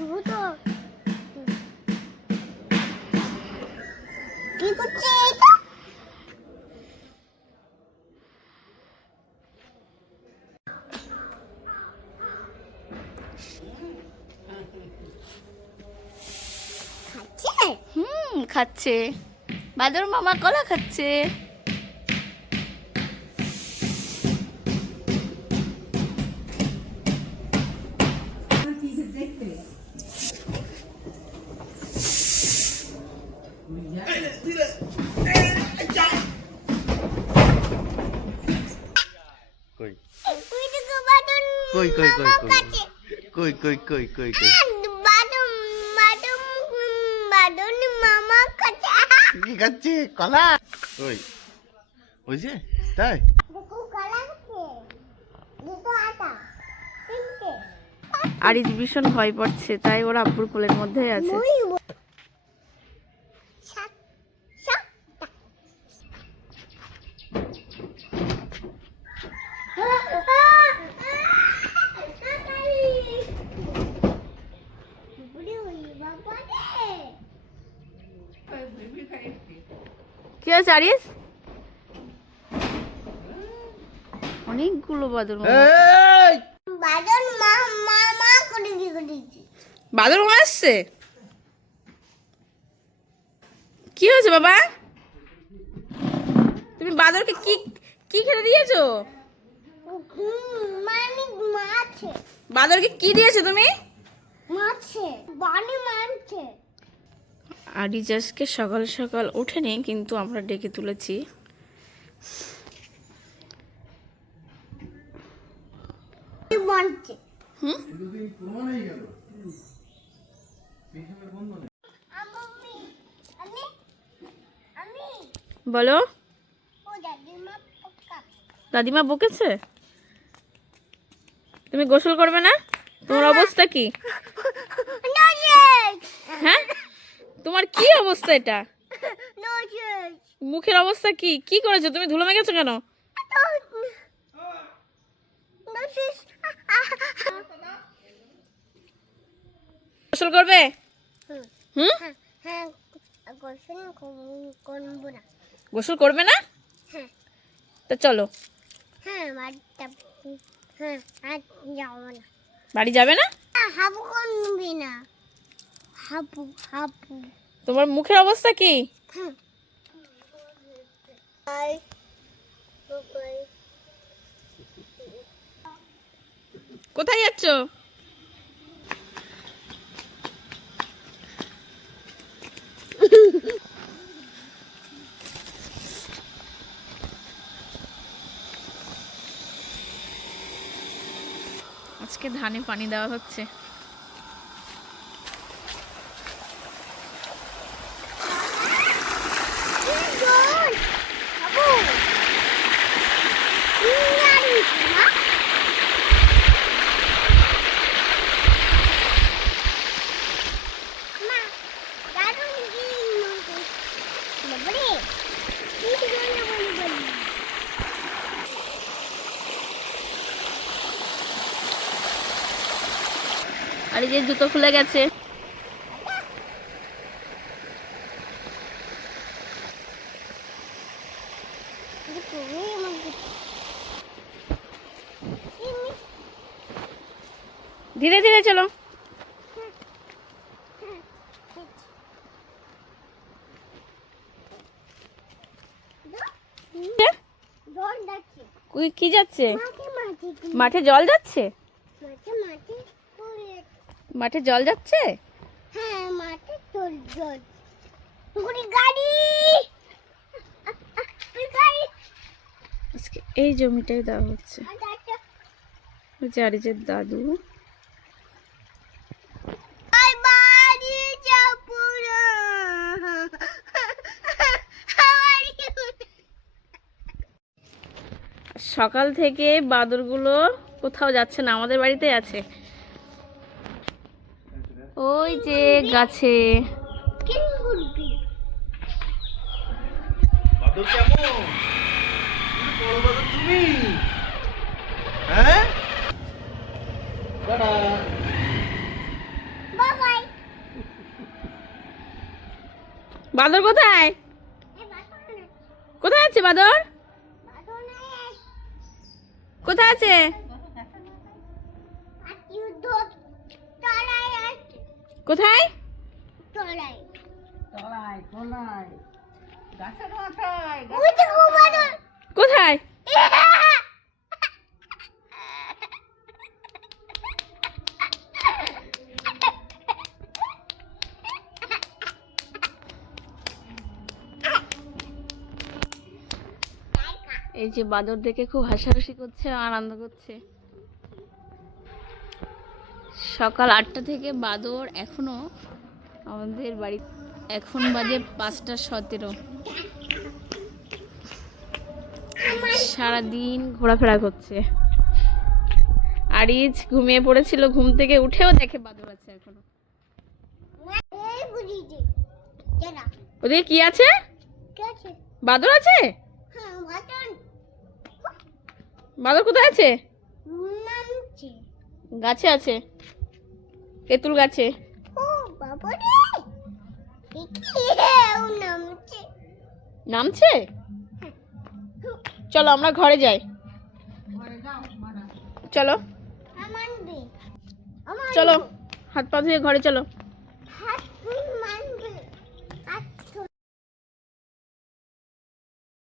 কি করছে এটা? খাচ্ছে। বাদর মামা কলা খাচ্ছে। কই কই কই কই কই কই কই কই মামা কাছে কি খাচ্ছে কলা? ওই ওই যে তাই দেখো কলা খাচ্ছে দুটো আটা তিনটে আরিজ ভীষণ ভয় পাচ্ছে, তাই ওর আব্বুর কোলের মধ্যেই আছে। কি আছে আরিজ? অনেকগুলো বাদর মামা। এই বাদর মামা করে দিয়েছে। বাদর মামা আসছে? কি হয়েছে বাবা? তুমি বাদরকে কি কি খেতে দিয়েছো? মানে মাছে বাদরকে কি দিয়েছো তুমি? মাছে বানি মানছে। আরিজ আজকে সকাল সকাল ওঠেনি, কিন্তু আমরা ডেকে তুলেছি। মানছে হুম, বলো। দাদিমা বকেছে? তুমি গোসল করবে না? তোমার অবস্থা কি? হ্যাঁ, তোমার কি অবস্থা? এটা মুখের অবস্থা কি? কি করেছো তুমি? ধুলো মেখেছো কেন? গোসল করবে? হুম, গোসল করবে না? তো চলো। বাড়ি যাবে না? হাবু করবি না হাবু হাবু তোমার মুখের অবস্থা কি? কোথায় যাচ্ছ? আজকে ধানে পানি দেওয়া হচ্ছে। আর এই যে জুতো খুলে গেছে। ধীরে ধীরে চলো। কি যাচ্ছে? মাঠে জল যাচ্ছে? মাঠে জল যাচ্ছে? হ্যাঁ মাঠে জল গাড়ি আজকে এই জমিটাই দেওয়া হচ্ছে। ওই যে আরিজের দাদু। সকাল থেকে বাদরগুলো কোথাও যাচ্ছে না, আমাদের বাড়িতেই আছে। ওই যে গাছে। বাদর কেমন? বড় বাদর তুমি? হ্যাঁ? টাটা। বাদর কোথায়? কোথায় আছে বাদর? কোথায় আছে? কোথায়? কোথায়? এই যে বাদর দেখে খুব হাসাহাসি করছে আর আনন্দ করছে। সকাল 8টা থেকে বাদর এখনো আমাদের বাড়ি। এখন বাজে 5টা 17। সারাদিন ঘোরাফেরা করছে। আরিজ ঘুমিয়ে পড়েছিল, ঘুম থেকে উঠেও দেখে বাদর আছে এখনো। ওদিকে কি আছে? বাদর আছে? বাদর কোথায় আছে? গাছে আছে, তেঁতুল গাছে। নামছে? চলো আমরা ঘরে যাই। চলো চলো, হাত পা ধুয়ে ঘরে চলো।